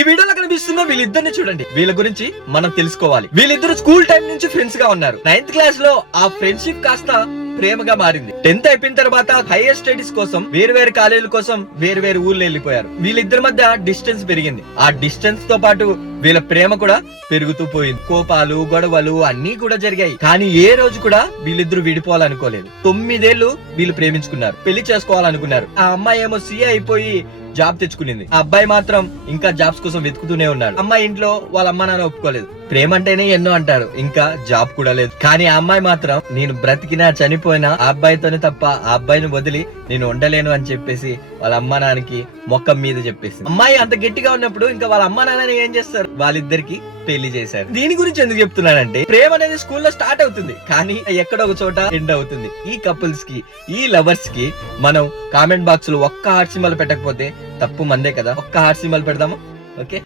ఈ వీడియోలో కనిపిస్తున్న వీళ్ళిద్దరిని చూడండి. వీళ్ళ గురించి మనం తెలుసుకోవాలి. వీళ్ళిద్దరు స్కూల్ టైం నుంచి ఫ్రెండ్స్ గా ఉన్నారు. 9th క్లాస్ లో ఆ ఫ్రెండ్షిప్ కాస్త ప్రేమగా మారింది. 10th అయిపోయిన తర్వాత హైయర్ స్టడీస్ కోసం వేరు కాలేజీల కోసం వేరు ఊర్లు వెళ్ళిపోయారు. వీళ్ళిద్దరి మధ్య డిస్టెన్స్ పెరిగింది. ఆ డిస్టెన్స్ తో పాటు వీళ్ళ ప్రేమ కూడా పెరుగుతూ పోయింది. కోపాలు, గొడవలు అన్ని కూడా జరిగాయి. కానీ ఏ రోజు కూడా వీళ్ళిద్దరు విడిపోవాలనుకోలేదు. 9 ఏళ్లు వీళ్ళు ప్రేమించుకున్నారు, పెళ్లి చేసుకోవాలనుకున్నారు. ఆ అమ్మాయి ఏమో సీఏ అయిపోయి జాబ్ తెచ్చుకునింది. ఆ అబ్బాయి మాత్రం ఇంకా జాబ్స్ కోసం వెతుకుతూనే ఉన్నాడు. అమ్మాయి ఇంట్లో వాళ్ళ అమ్మ నాన్న ఒప్పుకోలేదు. ప్రేమ అంటేనే ఎన్నో అంటారు, ఇంకా జాబ్ కూడా లేదు. కానీ ఆ అమ్మాయి మాత్రం నేను బ్రతికినా చనిపోయినా ఆ అబ్బాయితోనే తప్ప ఆ అబ్బాయిని వదిలి నేను ఉండలేను అని చెప్పేసి వాళ్ళ అమ్మ నాన్నకి మొక్కం మీద చెప్పేసి. అమ్మాయి అంత గట్టిగా ఉన్నప్పుడు ఇంకా వాళ్ళ అమ్మ నాన్నని ఏం చేస్తారు, వాళ్ళిద్దరికి పెళ్లి చేశారు. దీని గురించి ఎందుకు చెప్తున్నానంటే, ప్రేమ అనేది స్కూల్లో స్టార్ట్ అవుతుంది, కానీ ఎక్కడో ఒక చోట ఎండ్ అవుతుంది. ఈ కపుల్స్ కి, ఈ లవర్స్ కి మనం కామెంట్ బాక్స్ లో ఒక్క హార్ట్ సింబల్ పెట్టకపోతే తప్పు మందే కదా. ఒక్క హార్ట్ సింబల్ పెడదామా? ఓకే.